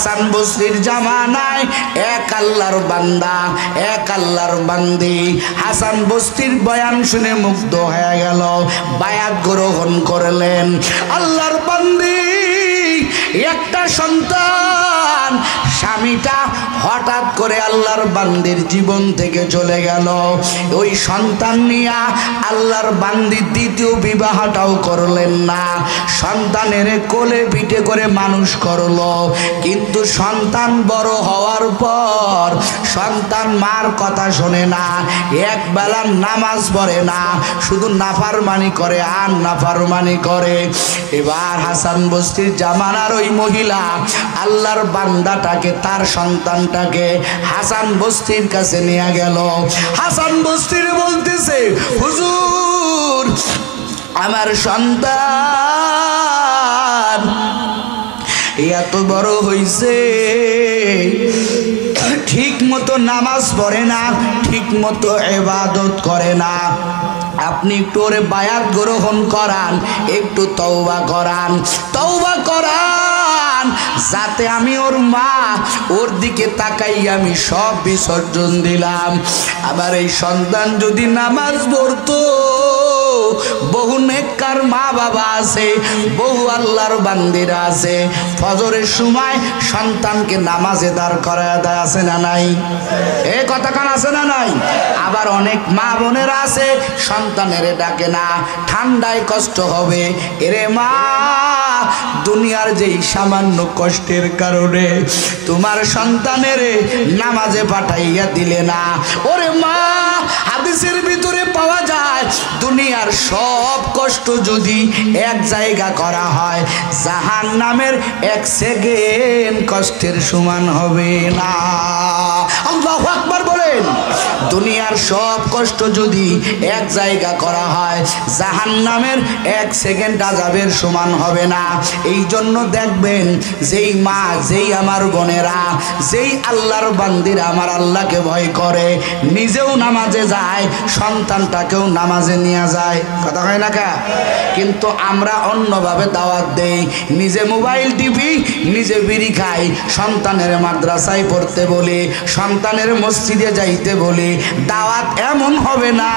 হাসান বসরির জামানায় এক আল্লাহর বান্দা, এক আল্লাহর বান্দি হাসান বসরির বয়ান শুনে মুগ্ধ হয়ে গেল, বায়াত গ্রহণ করলেন। আল্লাহর বান্দি একটা সন্তান, স্বামীটা হঠাৎ করে আল্লাহর বান্দির জীবন থেকে চলে গেল। ওই সন্তান নিয়ে আল্লাহর বান্দি দ্বিতীয় বিবাহটাও করলেন না, সন্তানের কোলে পিঠে করে মানুষ করলো। কিন্তু সন্তান বড় হওয়ার পর সন্তান মার কথা শোনে না, এক বেলা নামাজ পড়ে না, শুধু নাফরমানি করে আর নাফরমানি করে। এবার হাসান বসরির জামানার ওই মহিলা আল্লাহর বান্দাটাকে, তার সন্তানটাকে হাসান বসরির কাছে নিয়ে গেল। হাসান বসরির বলতেছে, হুজুর আমার সন্তান এত বড় হইছে, ঠিক মতো নামাজ পড়ে না, ঠিক মতো ইবাদত করে না, আপনি একটু ওরে বায়াত গ্রহণ করান, একটু তওবা করান, তওবা করান, যাতে আমি ওর মা, ওর দিকে তাকাই আমি সব বিসর্জন দিলাম। আবার এই সন্তান যদি নামাজ পড়তো, বহু নেককার মা বাবা আছে, বহু আল্লাহর বান্দিরা আছে, ফজরের সময় সন্তানকে নামাজে দাঁড় করায় দেয়, আছে না নাই? এ কথা কান আছে না নাই? আবার অনেক মা বোনেরা আছে সন্তানের ডাকে না, ঠান্ডায় কষ্ট হবে, এরে মা দুনিয়ার যেই সামান্য কষ্টের কারণে তোমার সন্তানের নামাজে পাঠাইয়া দিলে না, ওরে মা হাদিসের ভিতরে পাওয়া যায় দুনিয়ার সব কষ্ট যদি এক জায়গা করা হয় জাহান্নামের 1 সেকেন্ড কষ্টের সমান হবে না। আল্লাহু আকবার বলেন। দুনিয়ার সব কষ্ট যদি এক জায়গা করা হয় জাহান্নামের 1 সেকেন্ড আযাবের সমান হবে না। এই জন্য দেখবেন যেই মা, যেই আমার বোনেরা, যেই আল্লাহর বান্দিরা আমার আল্লাহকে ভয় করে, নিজেও নামাজে যায়, সন্তানটাকেও নামাজে নিয়ে যায়, কথা হয় না কা? কিন্তু আমরা অন্যভাবে দাওয়াত দেই, নিজে মোবাইল টিপি, নিজে বিড়ি খাই, সন্তানের মাদ্রাসায় পড়তে বলি, সন্তানের মসজিদে যাইতে বলি। দাওয়াত এমন হবে না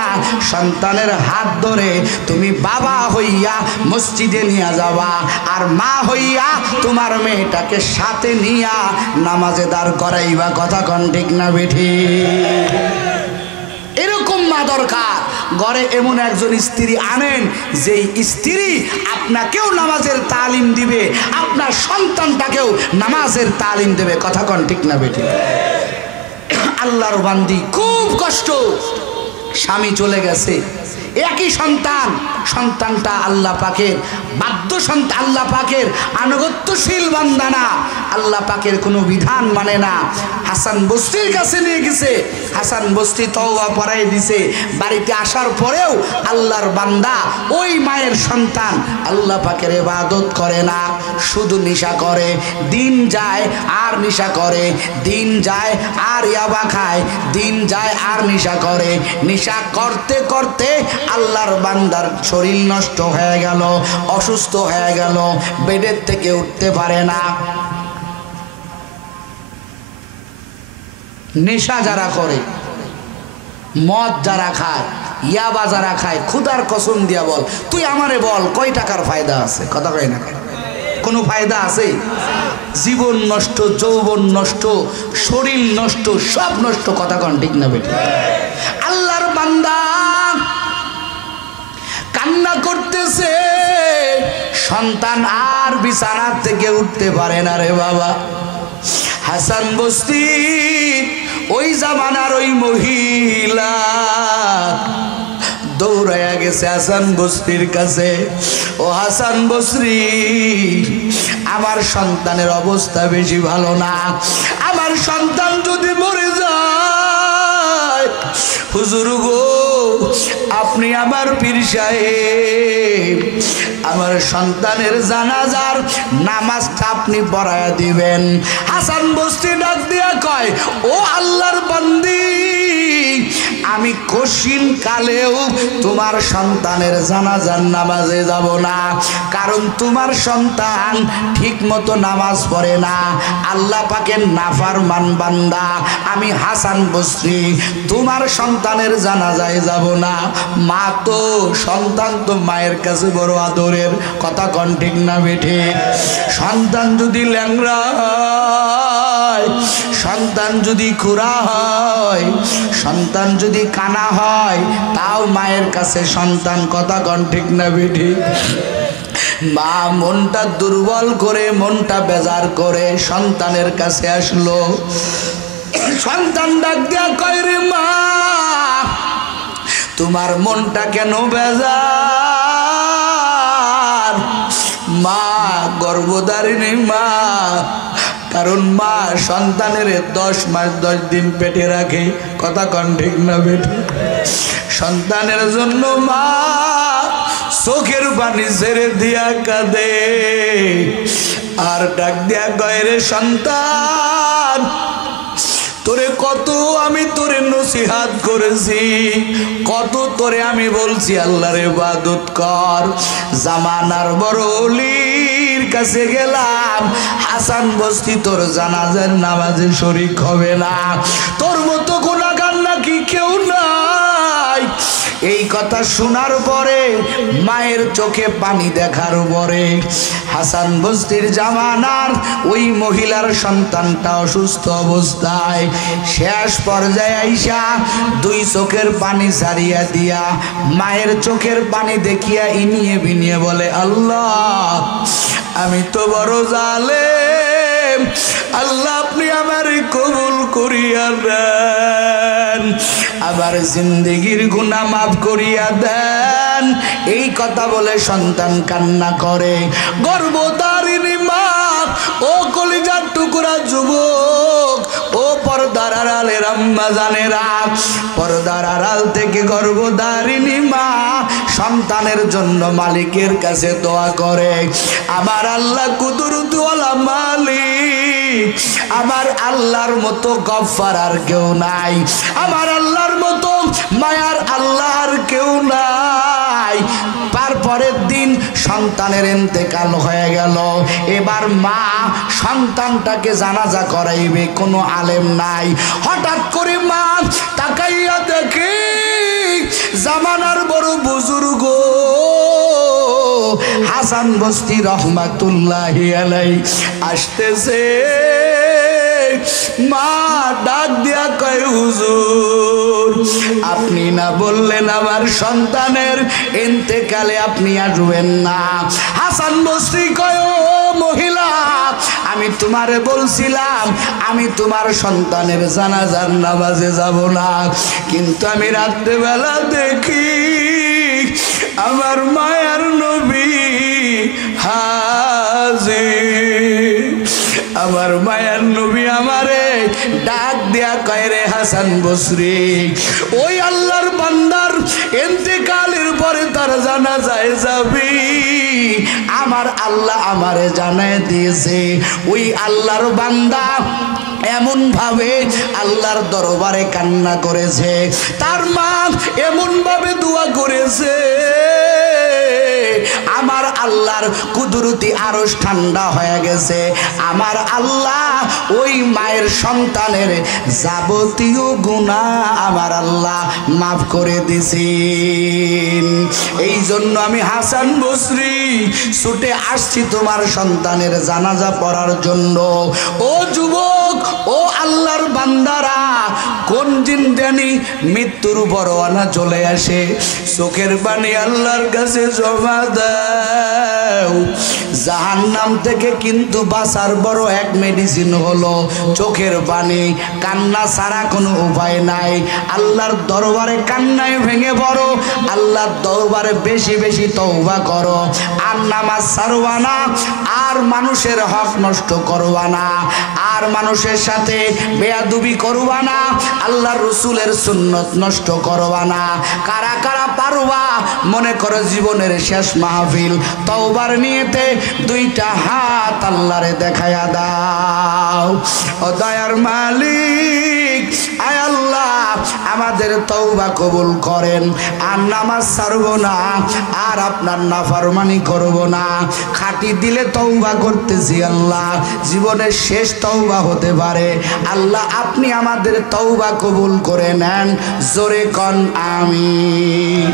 সন্তানের হাত ধরে তুমি বাবা হইয়া মসজিদে নিয়ে যাবা, আর মা হইয়া তোমার মেয়েটাকে সাথে নিয়া নামাজে দাঁড় করাইবা, কথা কন ঠিক না বেঠি? এরকম মা দরকার। ঘরে এমন একজন স্ত্রী আনেন যেই স্ত্রী আপনাকেও নামাজের তালিম দিবে, আপনার সন্তানটাকেও নামাজের তালিম দেবে, কথা কন ঠিক না বেঠি? আল্লাহর বান্দি খুব কষ্ট, স্বামী চলে গেছে, একই সন্তান, সন্তানটা আল্লাহ পাকের বাধ্য সন্তান, আল্লাহ পাকের আনুগত্যশীল বান্দা না, আল্লাহ পাকের কোনো বিধান মানে না। হাসান বসরির কাছে নিয়ে গেছে, হাসান বসরি তওবা পড়াই দিছে। বাড়িতে আসার পরেও আল্লাহর বান্দা, ওই মায়ের সন্তান আল্লাহ পাকের ইবাদত করে না, শুধু নেশা করে। দিন যায় আর নেশা করে, দিন যায় আর ইয়াবা খায়, দিন যায় আর নেশা করে। নেশা করতে করতে আল্লাহর বান্দার শরীর নষ্ট হয়ে গেল, অসুস্থ হয়ে গেল, বেডের থেকে উঠতে পারে না। নেশা যারা করে, মদ যারা খায়, ইয়াবা যারা খায়, খুদার কসম দিয়া বল, তুই আমারে বল কয় টাকার ফায়দা আছে? কথা কয় না, কোনো ফায়দা আছে? জীবন নষ্ট, যৌবন নষ্ট, শরীর নষ্ট, সব নষ্ট, কথা কন ঠিক না বেটা? আল্লাহর বান্দা কান্না করতেছে, সন্তান আর বিছানার থেকে উঠতে পারে না রে বাবা। হাসান বসরি ওই জামানার ওই মহিলা দৌড়াইয়া গেছে হাসান বসরির কাছে, ও হাসান বসরি আমার সন্তানের অবস্থা বেশি ভালো না, আমার সন্তান যদি মরে যায়, হুজুর গো আপনি আমার পীর সাহেব, আমার সন্তানের জানাজার নামাজটা আপনি পড়ায়া দিবেন। হাসান বসরি ডাক দিয়া কয়, ও আল্লাহর বান্দি, আমি কঠিন কালেও তোমার সন্তানের জানাজার নামাজে যাব না, কারণ তোমার সন্তান ঠিক মতো নামাজ পড়ে না, আল্লাহ পাকের নাফরমান বান্দা। আমি হাসান বসরি তোমার সন্তানের জানাজায় যাব না। মা তো সন্তান তো মায়ের কাছে বড় আদরের, কথা কোন ঠিক না বেঠে? সন্তান যদি ল্যাংড়া হয়, সন্তান যদি খুড়া হয়, সন্তান যদি কানা হয়, তাও মায়ের কাছে সন্তান, কথা কোন ঠিক না বেঠে? মা মনটা দুর্বল করে, মনটা বেজার করে সন্তানের কাছে আসলো। সন্তান ডাক দিয়া কয়, রে মা তোমার মনটা কেন বেজার? মা গর্ভধারিণী মা, কারণ মা সন্তানের 10 মাস 10 দিন পেটে রাখে, কথা কোন ঠিক না বেঠে? সন্তানের জন্য মা চোখের পানি ছেড়ে দিয়া কাঁদে, আর ডাক দিয়া কয়, রে সন্তান তোরে কত আমি তোরে নসিহাত করেছি, কত তোরে আমি বলছি আল্লাহর ইবাদত কর। জামানার বড় ওলির কাছে গেলাম, হাসান বস্তি তোর জানাজার নামাজে শরীক হবে না, তোর মতো গুনাহগার নাকি কেউ নাই। এই কথা শোনার পরে, মায়ের চোখে পানি দেখার পরে, হাসান বস্তির জামানার ওই মহিলার সন্তানটা অসুস্থ অবস্থায় শেষ পর্যায়ে আইসা 2 চোখের পানি ছাড়িয়া দিয়া মায়ের চোখের পানি দেখিয়া ইনিয়ে বিনিয়ে বলে, আল্লাহ আমি তো বড় জালেম, আল্লাহ আপনি আমার কবুল করিয়া দেন, আবার জিন্দেগির গুনাহ মাফ করিয়া দেন। এই কথা বলে সন্তান কান্না করে। গর্ভধারিণী মা, ও কলিজার টুকরা যুবক, ও পর্দার আড়ালের আম্মা জানেরা, পর্দার আড়াল থেকে গর্ভধারিণী মা সন্তানের জন্য মালিকের কাছে দোয়া করে, আমার আল্লাহ কুদরতওয়ালা মালিক, আমার আল্লাহর মতো গফফার আর কেউ নাই, আমার আল্লাহর মতো মায়ার আল্লাহ আর কেউ নাই। তারপরের দিন সন্তানের ইন্তেকাল হয়ে গেল। এবার মা সন্তানটাকে জানাজা করাইবে, কোনো আলেম নাই। হঠাৎ করে মা তাকাইয়া দেখে জামানার বড় বুজুর্গ হাসান বস্তি রহমাতুল্লাহি আলাইহি আসতেছে। মা ডাক দিয়া কয়, হুজুর আপনি না বললেন আমার সন্তানের ইন্তেকালে আপনি আসবেন না? হাসান বস্তি কয়, ও মহিলা, আমি তোমারে বলছিলাম আমি তোমার সন্তানের জানাজার নামাজে যাব না, কিন্তু আমি রাত্রেবেলা দেখি আমার মায়ার নবী হাজির, আমার মায়ার নবী আমারে ডাক দিয়া কয়, রে হাসান বসরি, ওই আল্লাহর বান্দার ইন্তেকালের পরে তার জানাজায় যাবি, আমার আল্লাহ আমারে জানায় দিয়েছে ওই আল্লাহর বান্দা এমন ভাবে আল্লাহর দরবারে কান্না করেছে, তার মা এমন ভাবে দোয়া করেছে, আমার আল্লাহর কুদরতি আরশ ঠান্ডা হয়ে গেছে, আমার আল্লাহ ওই মায়ের সন্তানের যাবতীয় গুনাহ আমার আল্লাহ মাফ করে দিয়েছেন। এই জন্য আমি হাসান বসরি ছুটে আসছি তোমার সন্তানের জানাজা পড়ার জন্য। ও যুবক, ও আল্লাহর বান্দারা, কোন দিন জানি মৃত্যুর পরোয়ানা চলে আসে, চোখের পানি আল্লাহর কাছে জমা দাও। জাহান্নাম থেকে কিন্তু বাঁচার বড় এক মেডিসিন হলো চোখের পানি। কান্না ছাড়া কোনো উপায় নাই। আল্লাহর দরবারে কান্নায় ভেঙে পড়ো, আল্লাহর দরবারে বেশি বেশি তওবা করো, আর নামাজ ছাড়বা না, আর মানুষের হক নষ্ট করবা না, আর মানুষের সাথে বেয়াদবি করবা না, আল্লাহর রাসূলের সুন্নত নষ্ট করবা না। কারা কারা পারবা মনে করো জীবনের শেষ মাহফিল তওবার নিয়তে দুইটা হাত আল্লাহরে দেখায়া দাও। ও দয়ার মালিক, আয় আল্লাহ, আমাদের আমাদের তওবা কবুল করেন। আর নামাজ ছাড়বো না, আর আপনার নাফরমানি করব না। খাঁটি দিলে তওবা করতেছি আল্লাহ, জীবনের শেষ তওবা হতে পারে। আল্লাহ আপনি আমাদের তওবা কবুল করে নেন। জোরে কন আমিন।